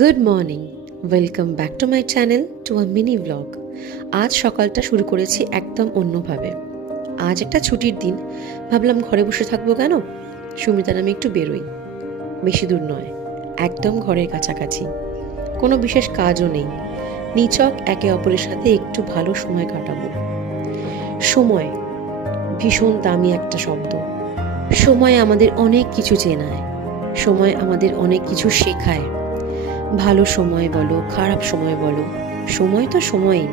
Good morning, welcome back to my channel to a mini blog. আজ সকালটা শুরু করেছি একদম অন্যভাবে। আজ একটা ছুটির দিন, ভাবলাম ঘরে বসে থাকবো কেন, সুমিতার আমি একটু বেরোই। বেশি দূর নয়, একদম ঘরের কাছাকাছি, কোনো বিশেষ কাজও নেই, নিছক একে অপরের সাথে একটু ভালো সময় কাটাবো। সময় ভীষণ দামি একটা শব্দ। সময় আমাদের অনেক কিছু চেনায়, সময় আমাদের অনেক কিছু শেখায়। ভালো সময় বলো, খারাপ সময় বলো, সময় তো সময়ই।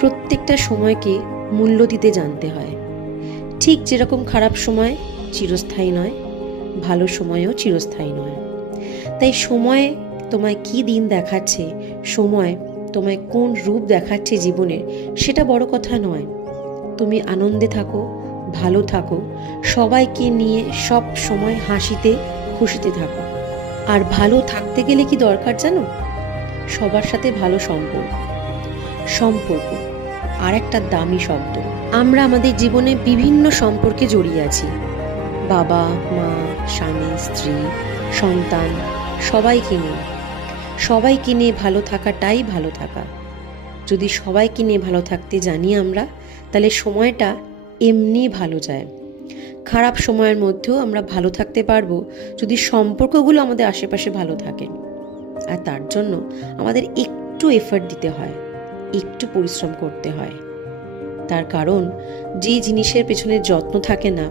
প্রত্যেকটা সময়কে মূল্য দিতে জানতে হয়। ঠিক যেরকম খারাপ সময় চিরস্থায়ী নয়, ভালো সময়ও চিরস্থায়ী নয়। তাই সময় তোমায় কি দিন দেখাচ্ছে, সময় তোমায় কোন রূপ দেখাচ্ছে জীবনের, সেটা বড় কথা নয়। তুমি আনন্দে থাকো, ভালো থাকো, সবাইকে নিয়ে সব সময় হাসিতে খুশিতে থাকো। আর ভালো থাকতে গেলে কি দরকার জানো? সবার সাথে ভালো সম্পর্ক। সম্পর্ক আর একটা দামি শব্দ। আমরা আমাদের জীবনে বিভিন্ন সম্পর্কে জড়িয়ে আছি। বাবা মা, স্বামী স্ত্রী, সন্তান, সবাইকে নিয়ে ভালো থাকাটাই ভালো থাকা। যদি সবাইকে নিয়ে ভালো থাকতে জানি আমরা, তাহলে সময়টা এমনি ভালো যায়। খারাপ সময়ের মধ্যেও আমরা ভালো থাকতে পারবো যদি সম্পর্কগুলো আমাদের আশেপাশে ভালো থাকে। আর তার জন্য আমাদের একটু এফর্ট দিতে হয়, একটু পরিশ্রম করতে হয়। তার কারণ যে জিনিসের পেছনে যত্ন থাকে না,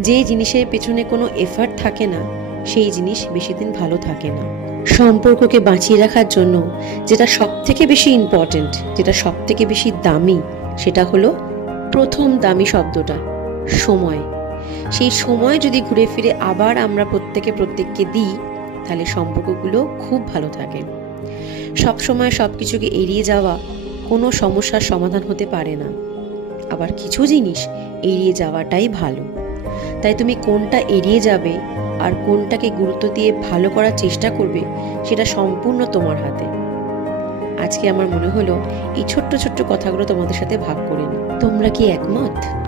যে জিনিসের পেছনে কোনো এফর্ট থাকে না, সেই জিনিস বেশি দিন ভালো থাকে না। সম্পর্ককে বাঁচিয়ে রাখার জন্য যেটা সব থেকে বেশি ইম্পর্টেন্ট, যেটা সব থেকে বেশি দামি, সেটা হলো প্রথম দামি শব্দটা সময়। সেই সময় যদি ঘুরে ফিরে আবার আমরা প্রত্যেককে দিই, তাহলে সম্পর্কগুলো খুব ভালো থাকে। সব সময় সব কিছুকে এড়িয়ে যাওয়া কোনো সমস্যার সমাধান হতে পারে না। আবার কিছু জিনিস এড়িয়ে যাওয়াটাই ভালো। তাই তুমি কোনটা এড়িয়ে যাবে আর কোনটাকে গুরুত্ব দিয়ে ভালো করার চেষ্টা করবে, সেটা সম্পূর্ণ তোমার হাতে। আজকে আমার মনে হলো এই ছোট্ট ছোট্ট কথাগুলো তোমাদের সাথে ভাগ করে নিই। তোমরা কি একমত?